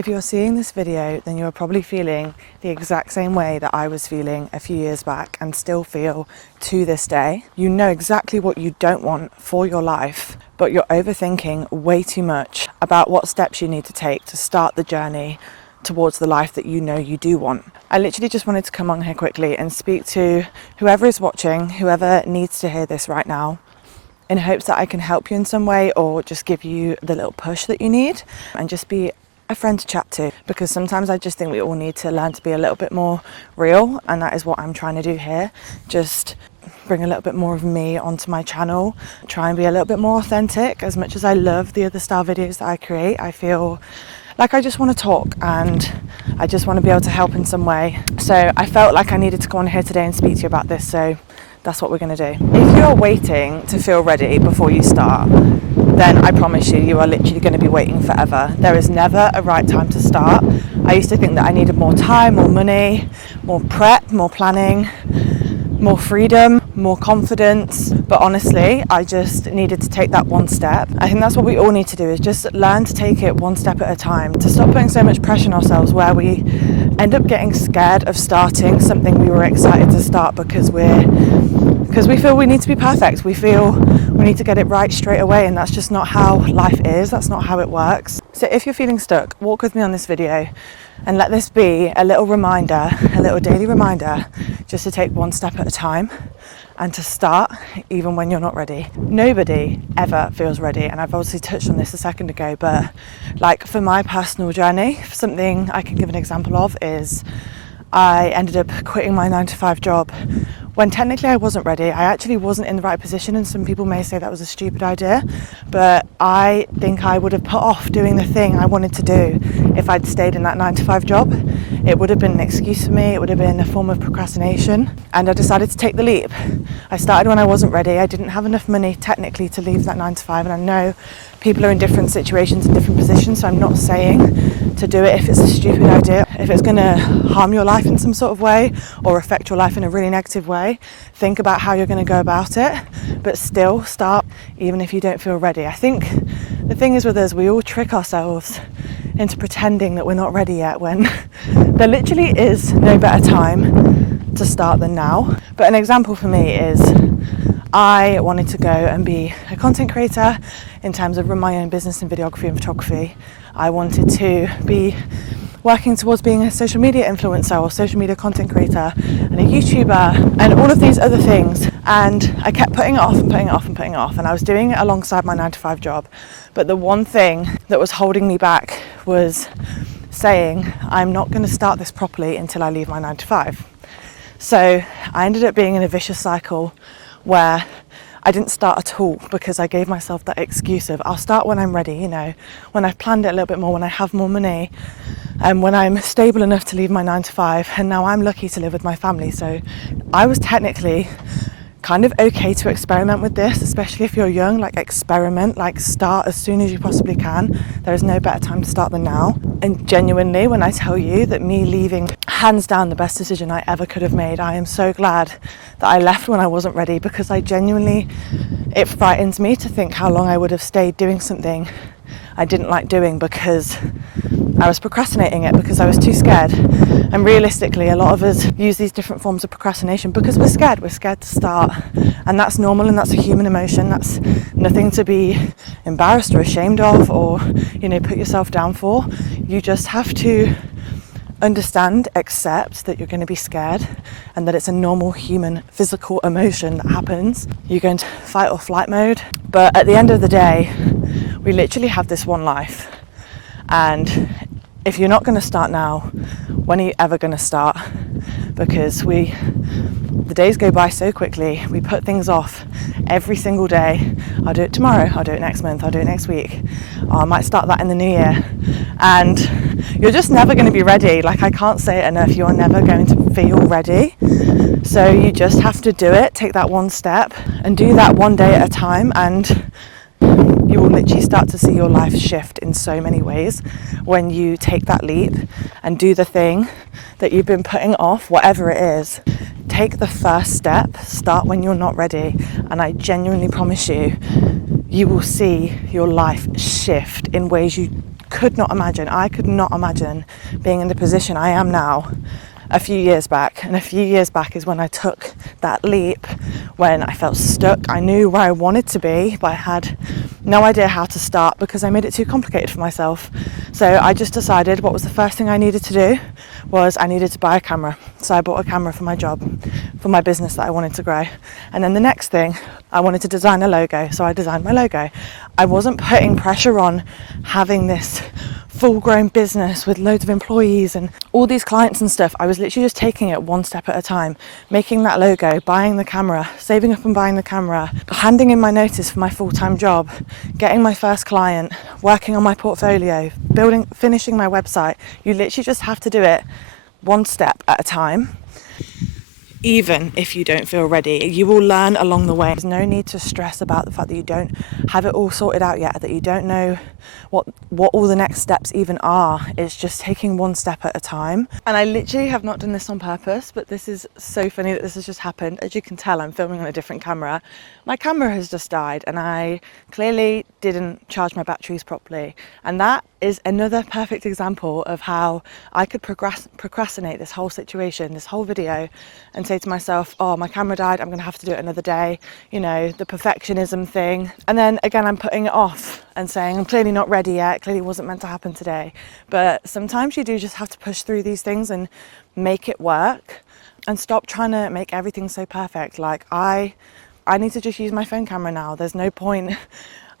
If you're seeing this video, then you're probably feeling the exact same way that I was feeling a few years back and still feel to this day. You know exactly what you don't want for your life, but you're overthinking way too much about what steps you need to take to start the journey towards the life that you know you do want. I literally just wanted to come on here quickly and speak to whoever is watching, whoever needs to hear this right now, in hopes that I can help you in some way or just give you the little push that you need and just be a friend to chat to, because sometimes I just think we all need to learn to be a little bit more real, and that is what I'm trying to do here. Just bring a little bit more of me onto my channel, try and be a little bit more authentic. As much as I love the other style videos that I create, I feel like I just want to talk and I just want to be able to help in some way. So I felt like I needed to come on here today and speak to you about this, so that's what we're going to do. If you're waiting to feel ready before you start, then I promise you, you are literally going to be waiting forever. There is never a right time to start. I used to think that I needed more time, more money, more prep, more planning, more freedom, more confidence. But honestly, I just needed to take that one step. I think that's what we all need to do, is just learn to take it one step at a time, to stop putting so much pressure on ourselves where we end up getting scared of starting something we were excited to start because we feel we need to be perfect. We feel we need to get it right straight away, and that's just not how life is. That's not how it works. So if you're feeling stuck, walk with me on this video and let this be a little reminder, a little daily reminder, just to take one step at a time and to start even when you're not ready. Nobody ever feels ready, and I've obviously touched on this a second ago, but like for my personal journey, something I can give an example of is I ended up quitting my 9-to-5 job when technically I wasn't ready. I actually wasn't in the right position, and some people may say that was a stupid idea, but I think I would have put off doing the thing I wanted to do if I'd stayed in that 9-to-5 job. It would have been an excuse for me, it would have been a form of procrastination, and I decided to take the leap. I started when I wasn't ready. I didn't have enough money technically to leave that 9-to-5, and I know people are in different situations and different positions, so I'm not saying to do it if it's a stupid idea. If it's going to harm your life in some sort of way or affect your life in a really negative way, think about how you're going to go about it, but still start even if you don't feel ready. I think the thing is with us, we all trick ourselves into pretending that we're not ready yet when there literally is no better time to start than now. But an example for me is I wanted to go and be a content creator in terms of run my own business in videography and photography. I wanted to be working towards being a social media influencer or social media content creator and a YouTuber and all of these other things. And I kept putting it off and putting it off and putting it off. And I was doing it alongside my 9-to-5 job. But the one thing that was holding me back was saying, I'm not going to start this properly until I leave my 9-to-5. So I ended up being in a vicious cycle where I didn't start at all because I gave myself that excuse of I'll start when I'm ready, you know, when I've planned it a little bit more, when I have more money, and when I'm stable enough to leave my 9-to-5. And now I'm lucky to live with my family, so I was technically kind of okay to experiment with this, especially if you're young. Like, experiment, like start as soon as you possibly can. There is no better time to start than now. And genuinely, when I tell you that me leaving, hands down the best decision I ever could have made, I am so glad that I left when I wasn't ready, because I genuinely, it frightens me to think how long I would have stayed doing something I didn't like doing because I was procrastinating it, because I was too scared. And realistically, a lot of us use these different forms of procrastination because we're scared to start, and that's normal, and that's a human emotion. That's nothing to be embarrassed or ashamed of or, you know, put yourself down for. You just have to understand, accept that you're going to be scared and that it's a normal human physical emotion that happens. You go into fight or flight mode, but at the end of the day, we literally have this one life, and if you're not going to start now, when are you ever going to start? Because the days go by so quickly. We put things off every single day. I'll do it tomorrow, I'll do it next month, I'll do it next week, I might start that in the new year, and you're just never going to be ready. Like, I can't say it enough, you're never going to feel ready. So you just have to do it, take that one step and do that one day at a time, and you will literally start to see your life shift in so many ways when you take that leap and do the thing that you've been putting off, whatever it is. Take the first step, start when you're not ready, and I genuinely promise you, you will see your life shift in ways you could not imagine. I could not imagine being in the position I am now a few years back. And a few years back is when I took that leap, when I felt stuck. I knew where I wanted to be, but I had no idea how to start because I made it too complicated for myself. So I just decided what was the first thing I needed to do was I needed to buy a camera. So I bought a camera for my job, for my business that I wanted to grow. And then the next thing, I wanted to design a logo. So I designed my logo. I wasn't putting pressure on having this full-grown business with loads of employees and all these clients and stuff. I was literally just taking it one step at a time, making that logo, buying the camera, saving up and buying the camera, handing in my notice for my full-time job, getting my first client, working on my portfolio, finishing my website. You literally just have to do it one step at a time. Even if you don't feel ready, you will learn along the way. There's no need to stress about the fact that you don't have it all sorted out yet, that you don't know what all the next steps even are. It's just taking one step at a time. And I literally have not done this on purpose, but this is so funny that this has just happened. As you can tell, I'm filming on a different camera. My camera has just died and I clearly didn't charge my batteries properly. And that is another perfect example of how I could procrastinate this whole situation, this whole video, and say to myself, oh, my camera died, I'm going to have to do it another day, you know, the perfectionism thing. And then again, I'm putting it off and saying I'm clearly not ready yet, clearly wasn't meant to happen today. But sometimes you do just have to push through these things and make it work and stop trying to make everything so perfect. Like I need to just use my phone camera now. There's no point.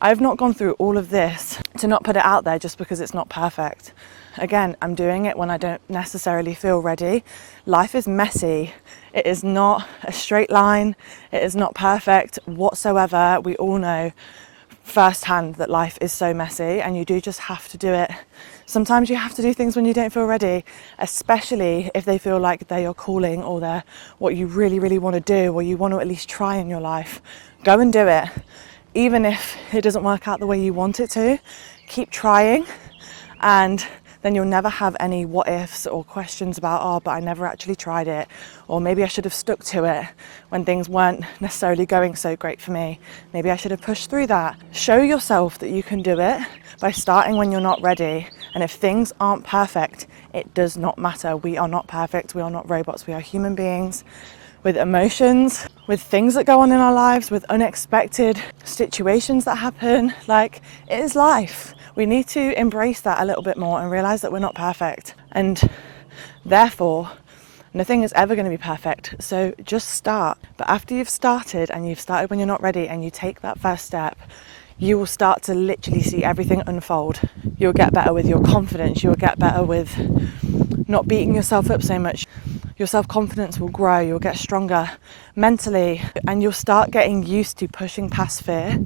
I've not gone through all of this to not put it out there just because it's not perfect. Again, I'm doing it when I don't necessarily feel ready. Life is messy. It is not a straight line. It is not perfect whatsoever. We all know firsthand that life is so messy and you do just have to do it. Sometimes you have to do things when you don't feel ready, especially if they feel like they're your calling or they're what you really, really want to do or you want to at least try in your life. Go and do it. Even if it doesn't work out the way you want it to, keep trying, and then you'll never have any what ifs or questions about, oh, but I never actually tried it, or maybe I should have stuck to it when things weren't necessarily going so great for me. Maybe I should have pushed through that. Show yourself that you can do it by starting when you're not ready. And if things aren't perfect, it does not matter. We are not perfect. We are not robots. We are human beings with emotions, with things that go on in our lives, with unexpected situations that happen. Like, it is life. We need to embrace that a little bit more and realize that we're not perfect. And therefore, nothing is ever going to be perfect. So just start. But after you've started, and you've started when you're not ready, and you take that first step, you will start to literally see everything unfold. You'll get better with your confidence. You'll get better with not beating yourself up so much. Your self-confidence will grow, you'll get stronger mentally, and you'll start getting used to pushing past fear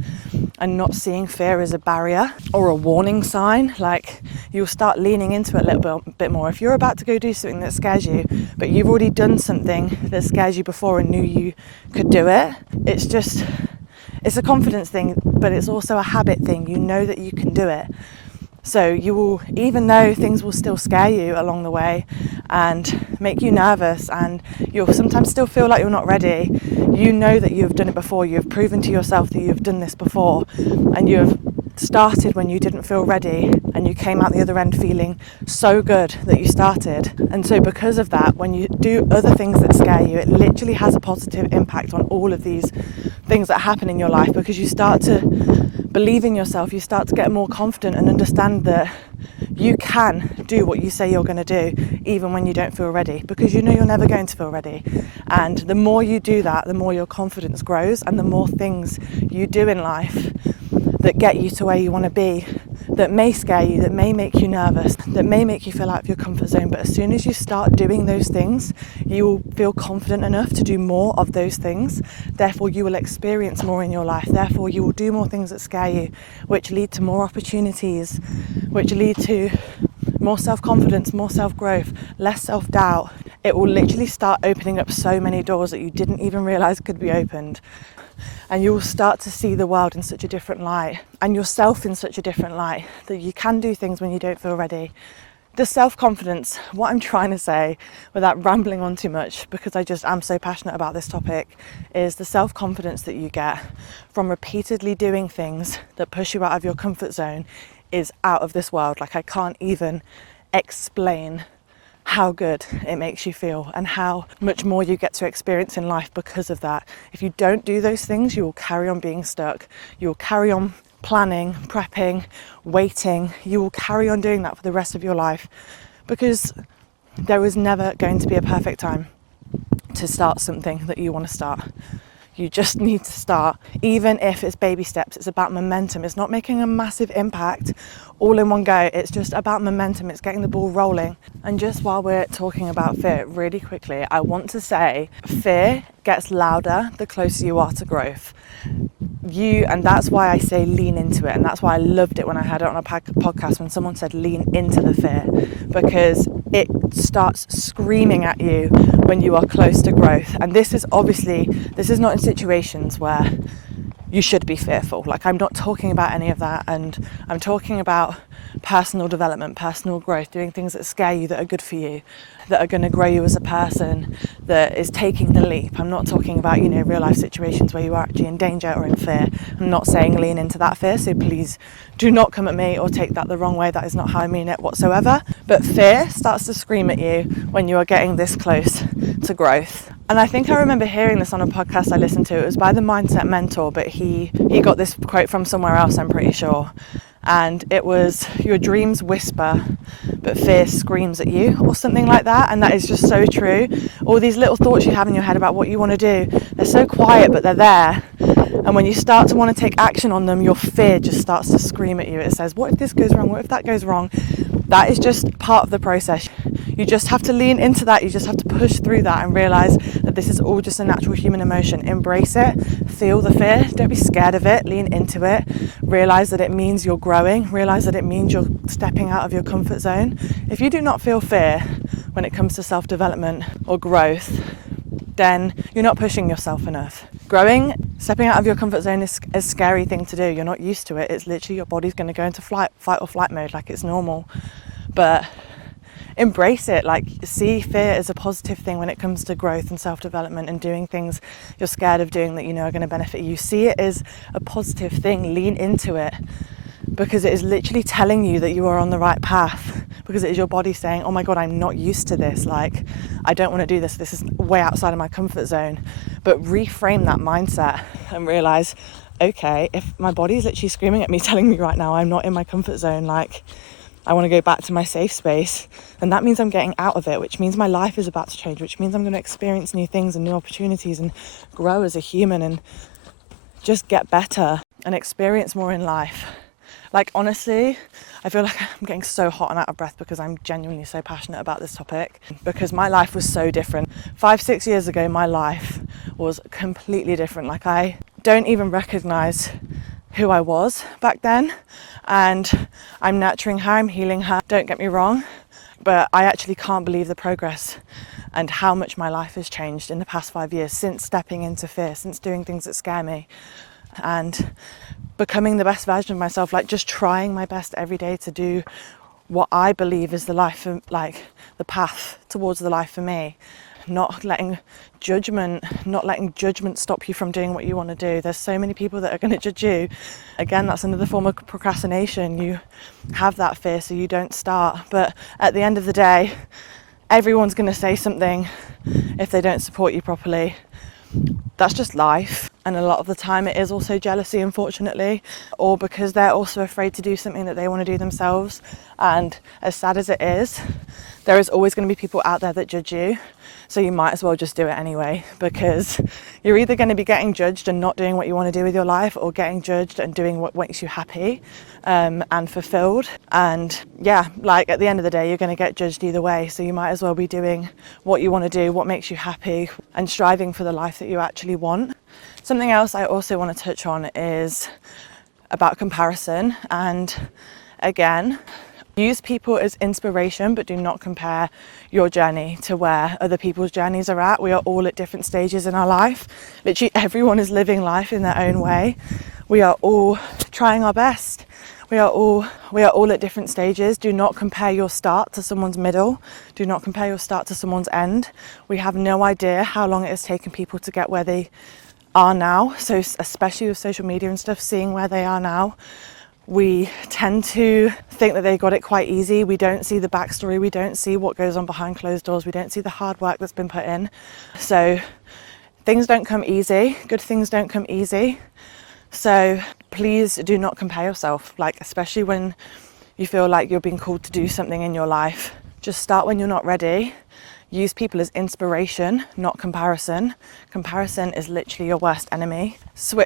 and not seeing fear as a barrier or a warning sign. Like, you'll start leaning into it a little bit more. If you're about to go do something that scares you, but you've already done something that scares you before and knew you could do it, it's a confidence thing, but it's also a habit thing. You know that you can do it. So you will, even though things will still scare you along the way and make you nervous, and you'll sometimes still feel like you're not ready, you know that you've done it before. You've proven to yourself that you've done this before, and you've started when you didn't feel ready, and you came out the other end feeling so good that you started. And so because of that, when you do other things that scare you, it literally has a positive impact on all of these things that happen in your life, because you start to believe in yourself, you start to get more confident and understand that you can do what you say you're going to do even when you don't feel ready, because you know you're never going to feel ready. And the more you do that, the more your confidence grows, and the more things you do in life that get you to where you want to be, that may scare you, that may make you nervous, that may make you feel out of your comfort zone. But as soon as you start doing those things, you will feel confident enough to do more of those things. Therefore, you will experience more in your life. Therefore, you will do more things that scare you, which lead to more opportunities, which lead to more self-confidence, more self-growth, less self-doubt. It will literally start opening up so many doors that you didn't even realize could be opened. And you will start to see the world in such a different light, and yourself in such a different light, that you can do things when you don't feel ready. The self-confidence, what I'm trying to say without rambling on too much, because I just am so passionate about this topic, is the self-confidence that you get from repeatedly doing things that push you out of your comfort zone, is out of this world. Like, I can't even explain how good it makes you feel and how much more you get to experience in life because of that. If you don't do those things, you will carry on being stuck. You will carry on planning, prepping, waiting. You will carry on doing that for the rest of your life, because there is never going to be a perfect time to start something that you want to start. You just need to start, even if it's baby steps. It's about momentum. It's not making a massive impact all in one go. It's just about momentum. It's getting the ball rolling. And just while we're talking about fear, really quickly, I want to say fear gets louder the closer you are to growth. And that's why I say lean into it. And that's why I loved it when I heard it on a podcast when someone said lean into the fear, because it starts screaming at you when you are close to growth. And this is not in situations where you should be fearful. Like, I'm not talking about any of that. And I'm talking about personal development, personal growth, doing things that scare you, that are good for you, that are going to grow you as a person, that is taking the leap. I'm not talking about, real life situations where you are actually in danger or in fear. I'm not saying lean into that fear, so please do not come at me or take that the wrong way. That is not how I mean it whatsoever. But fear starts to scream at you when you are getting this close to growth. And I think I remember hearing this on a podcast I listened to. It was by the Mindset Mentor, but he got this quote from somewhere else, I'm pretty sure. And it was, your dreams whisper, but fear screams at you, or something like that. And that is just so true. All these little thoughts you have in your head about what you want to do, they're so quiet, but they're there. And when you start to want to take action on them, your fear just starts to scream at you. It says, what if this goes wrong? What if that goes wrong? That is just part of the process. You just have to lean into that. You just have to push through that and realize that this is all just a natural human emotion. Embrace it, feel the fear, don't be scared of it, lean into it, realize that it means you're growing, realize that it means you're stepping out of your comfort zone. If you do not feel fear when it comes to self-development or growth, then you're not pushing yourself enough. Growing, stepping out of your comfort zone is a scary thing to do. You're not used to it. It's literally your body's going to go into fight or flight mode, like it's normal. But embrace it. Like, see fear as a positive thing when it comes to growth and self-development and doing things you're scared of doing that you know are going to benefit you. See it as a positive thing. Lean into it, because it is literally telling you that you are on the right path, because it is your body saying, oh my God, I'm not used to this. Like, I don't want to do this. This is way outside of my comfort zone. But reframe that mindset and realize, okay, if my body is literally screaming at me, telling me right now I'm not in my comfort zone, like, I want to go back to my safe space, and that means I'm getting out of it, which means my life is about to change, which means I'm going to experience new things and new opportunities and grow as a human and just get better and experience more in life. Like, honestly, I feel like I'm getting so hot and out of breath because I'm genuinely so passionate about this topic, because my life was so different. 5-6 years ago, my life was completely different. Like, I don't even recognize who I was back then, and I'm nurturing her, I'm healing her, don't get me wrong, but I actually can't believe the progress and how much my life has changed in the past 5 years since stepping into fear, since doing things that scare me and becoming the best version of myself, like just trying my best every day to do what I believe is the life, like the path towards the life for me. Not letting judgment stop you from doing what you want to do. There's so many people that are going to judge you. Again, that's another form of procrastination. You have that fear, so you don't start. But at the end of the day, everyone's going to say something if they don't support you properly. That's just life. And a lot of the time it is also jealousy, unfortunately, or because they're also afraid to do something that they want to do themselves. And as sad as it is, there is always going to be people out there that judge you. So you might as well just do it anyway, because you're either going to be getting judged and not doing what you want to do with your life, or getting judged and doing what makes you happy and fulfilled. And yeah, like at the end of the day, you're going to get judged either way. So you might as well be doing what you want to do, what makes you happy, and striving for the life that you actually want. Something else I also want to touch on is about comparison. And again, use people as inspiration, but do not compare your journey to where other people's journeys are at. We are all at different stages in our life. Literally everyone is living life in their own way. We are all trying our best. We are all at different stages. Do not compare your start to someone's middle. Do not compare your start to someone's end. We have no idea how long it has taken people to get where they are now. So especially with social media and stuff, seeing where they are now, We tend to think that they got it quite easy. We don't see the backstory. We don't see what goes on behind closed doors. We don't see the hard work that's been put in. So things don't come easy. Good things don't come easy. So please do not compare yourself, like especially when you feel like you're being called to do something in your life. Just start when you're not ready. Use people as inspiration, not comparison. Comparison is literally your worst enemy.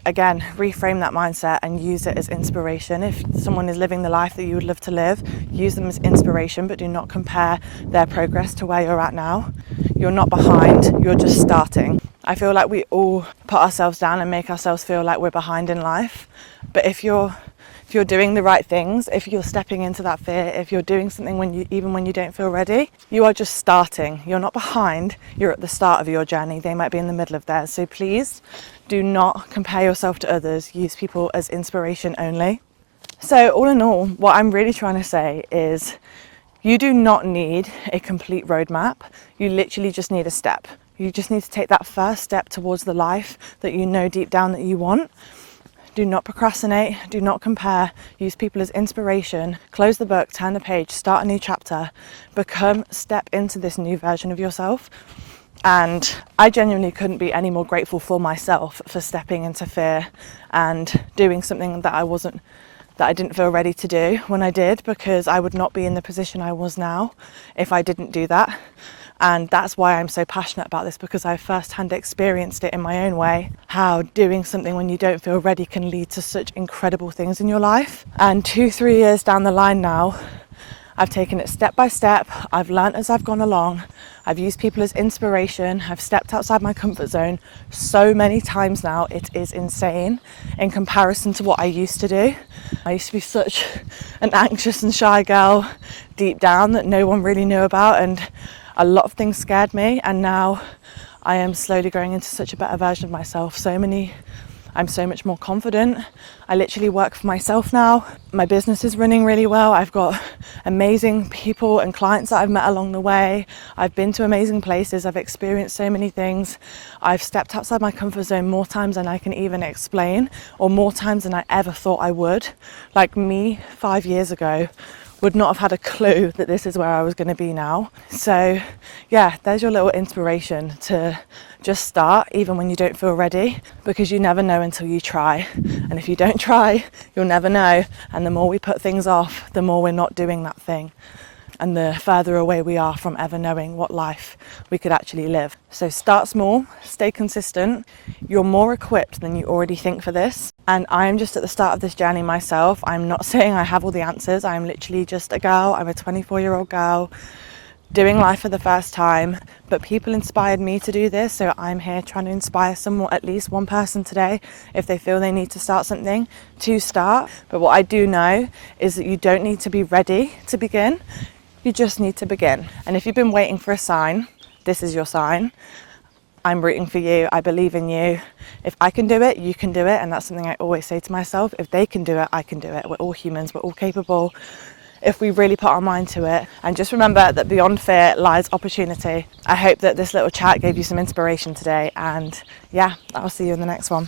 Again, reframe that mindset and use it as inspiration. If someone is living the life that you would love to live, use them as inspiration, but do not compare their progress to where you're at now. You're not behind, you're just starting. I feel like we all put ourselves down and make ourselves feel like we're behind in life. But if you're doing the right things, if you're stepping into that fear, if you're doing something even when you don't feel ready, you are just starting. You're not behind, you're at the start of your journey. They might be in the middle of theirs. So please do not compare yourself to others. Use people as inspiration only. So all in all, what I'm really trying to say is you do not need a complete roadmap. You literally just need a step. You just need to take that first step towards the life that you know deep down that you want. Do not procrastinate, do not compare, use people as inspiration, close the book, turn the page, start a new chapter, step into this new version of yourself. And I genuinely couldn't be any more grateful for myself for stepping into fear and doing something that I didn't feel ready to do when I did, because I would not be in the position I was now if I didn't do that. And that's why I'm so passionate about this, because I firsthand experienced it in my own way, how doing something when you don't feel ready can lead to such incredible things in your life. And 2-3 years down the line now, I've taken it step by step. I've learned as I've gone along. I've used people as inspiration. I've stepped outside my comfort zone so many times now. It is insane in comparison to what I used to do. I used to be such an anxious and shy girl deep down that no one really knew about, and a lot of things scared me, and now I am slowly growing into such a better version of myself. I'm so much more confident. I literally work for myself now. My business is running really well. I've got amazing people and clients that I've met along the way. I've been to amazing places. I've experienced so many things. I've stepped outside my comfort zone more times than I can even explain, or more times than I ever thought I would. Like me 5 years ago would not have had a clue that this is where I was going to be now. So yeah, there's your little inspiration to just start even when you don't feel ready, because you never know until you try. And if you don't try, you'll never know. And the more we put things off, the more we're not doing that thing, and the further away we are from ever knowing what life we could actually live. So start small, stay consistent. You're more equipped than you already think for this. And I am just at the start of this journey myself. I'm not saying I have all the answers. I'm literally just a girl. I'm a 24-year-old girl doing life for the first time. But people inspired me to do this. So I'm here trying to inspire someone, at least one person today, if they feel they need to start something, to start. But what I do know is that you don't need to be ready to begin. You just need to begin. And if you've been waiting for a sign, this is your sign. I'm rooting for you. I believe in you. If I can do it, you can do it. And that's something I always say to myself. If they can do it, I can do it. We're all humans. We're all capable if we really put our mind to it. And just remember that beyond fear lies opportunity. I hope that this little chat gave you some inspiration today. And yeah, I'll see you in the next one.